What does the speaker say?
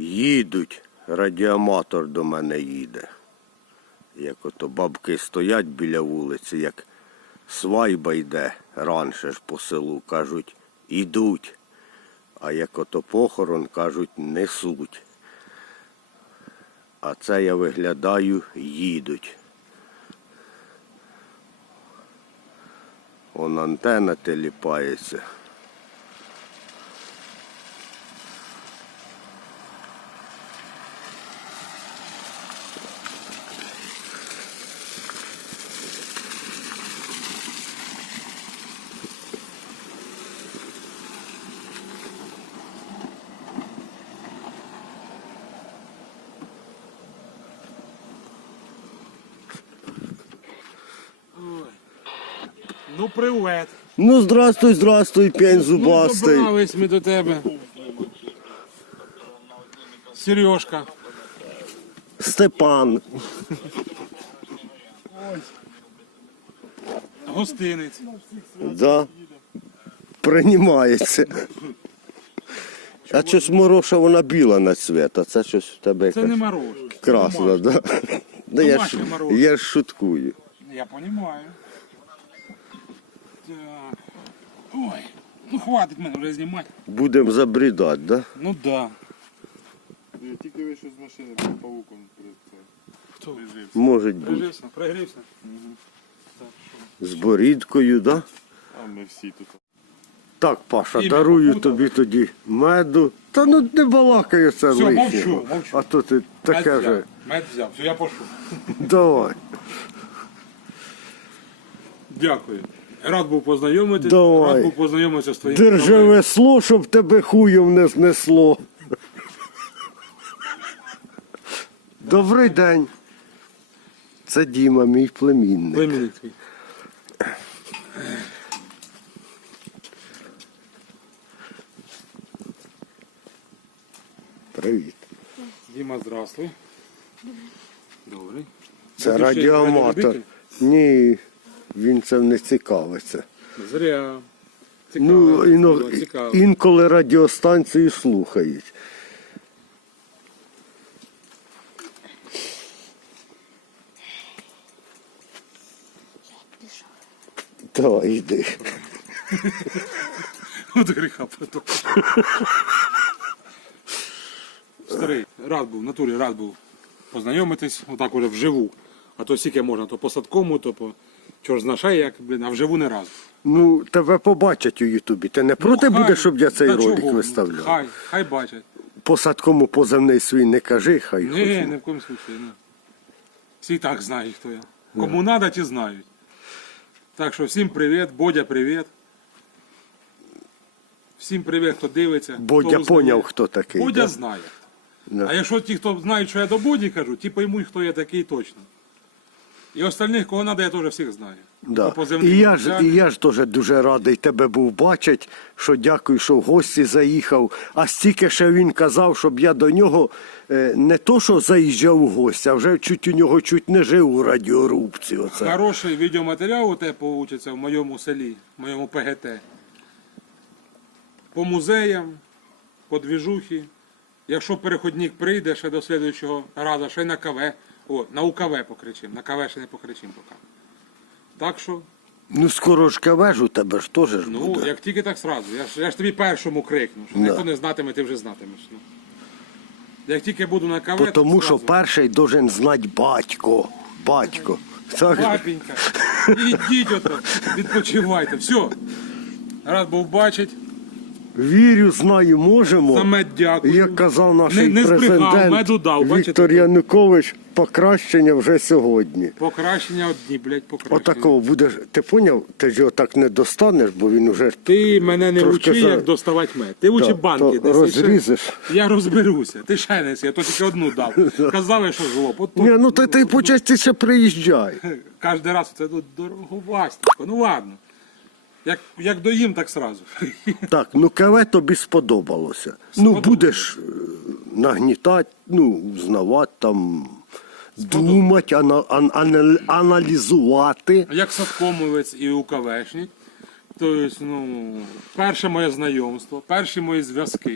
Їдуть, радіоматор до мене їде. Як ото бабки стоять біля вулиці, як свайба йде раніше ж по селу, кажуть, ідуть. А як ото похорон, кажуть, несуть. А це я виглядаю, їдуть. Он антенна теліпається. Ну, привет. Ну, здравствуй, здравствуй, пень Ну, зубастий. добрались ми до тебе. Сережка. Степан. Гостинець. Да. Приймається. А щось мороша вона біла на цвет, а це щось в тебе Це якась не морожка. красна, да? Да я ж, я ж шуткую. Я понимаю. Так. Ой, ну хватить мене вже знімати. Будемо забрідати, да? Ну да. Я тільки вийшов з машини під павуком перед цим. Хто? Прижився. Може бути. Пригрівся? Пригрівся? З борідкою, да? А ми всі тут. Так, Паша, Ім'я дарую попутав. тобі тоді меду. Та ну не балакай це Все, мовчу, мовчу. А то ти таке Мед вже. взяв. Мед взяв. Все, я пошов. Давай. Дякую. Рад був познайомитися. Давай. Рад був познайомитися з твоїм. Держи колегою. весло, щоб тебе хуєм не знесло. Добрий день. Це Діма, мій племінник. Племінник твій. Привіт. Діма, здравствуй. Добрий. Це ще радіолюбитель? Ні, він цим не цікавиться. Зря. Цікаво. Ну, іно, цікаво. інколи радіостанції слухають. Давай, йди. От гріха потом. Старий, рад був, в натурі рад був познайомитись, отак уже вживу. А то скільки можна, то по садкому, то по. Чого ж знашає, як, блін, а вживу не разу. Ну, тебе побачать у Ютубі. Ти не проти Ну, хай. будеш, щоб я цей Та ролик чого? виставляв? Хай, хай бачать. Посадкому поземний свій не кажи, хай Ні, хочуть. ні в коєму случаю. Ну. Всі і так знають, хто я. Кому надо, ті знають. Так що всім привіт, Бодя, привіт. Всім привіт, хто дивиться. Бодя хто поняв, хто такий. Бодя да? знає. Да. А якщо ті, хто знають, що я до Боді кажу, ті поймуть, хто я такий точно. І остальних, кого треба, я теж всіх знаю. Да. По І я ж і я ж теж дуже радий тебе був бачить, що дякую, що в гості заїхав. А стільки ще він казав, щоб я до нього е, не то, що заїжджав у гості, а вже чуть у нього чуть не жив у радіорубці. Оце. Хороший відеоматеріал у тебе получиться в моєму селі, в моєму ПГТ. По музеям, по двіжухі. Якщо переходник прийде ще до слідуючого разу, ще й на КВ. О, на УКВ покричим. На КВ ще не покричим поки. Так що, Ну скоро ж кавеж у тебе ж теж ж ну, буде. як тільки так сразу. Я ж, я ж тобі першому крикну, що Да. ніхто не знатиме, ти вже знатимеш. Ну. Як тільки буду на КВ, то Тому що зразу. перший должен знати батько. Батько. Так? Папенька, ідіть ото, відпочивайте. Все. Рад був бачити. Вірю, знаю, можемо. Саме дякую. Як казав наш Не- не президент меду дав, бачите? Янукович, покращення вже сьогодні. Покращення одні, блядь, покращення. Отакого будеш. Ти поняв? Ти ж його так не достанеш, бо він уже Ти мене не Трошки учи, за- як доставати мед. Ти учи Да, банки. то десь, розрізеш. ще- Я розберуся. Ти ще не я то тільки одну дав. Казали, що жлоб. От тут Ні, ну ти, ти по частіше приїжджай. Кожен раз це тут дороговастенько. Ну ладно. Як, як доїм, так сразу. Так, ну каве тобі сподобалося. Ну, будеш е, нагнітати, ну, узнавати там, думати, ана, ан- ан, аналізувати. Як садкомовець і укавешник, Тобто, ну, перше моє знайомство, перші мої зв'язки.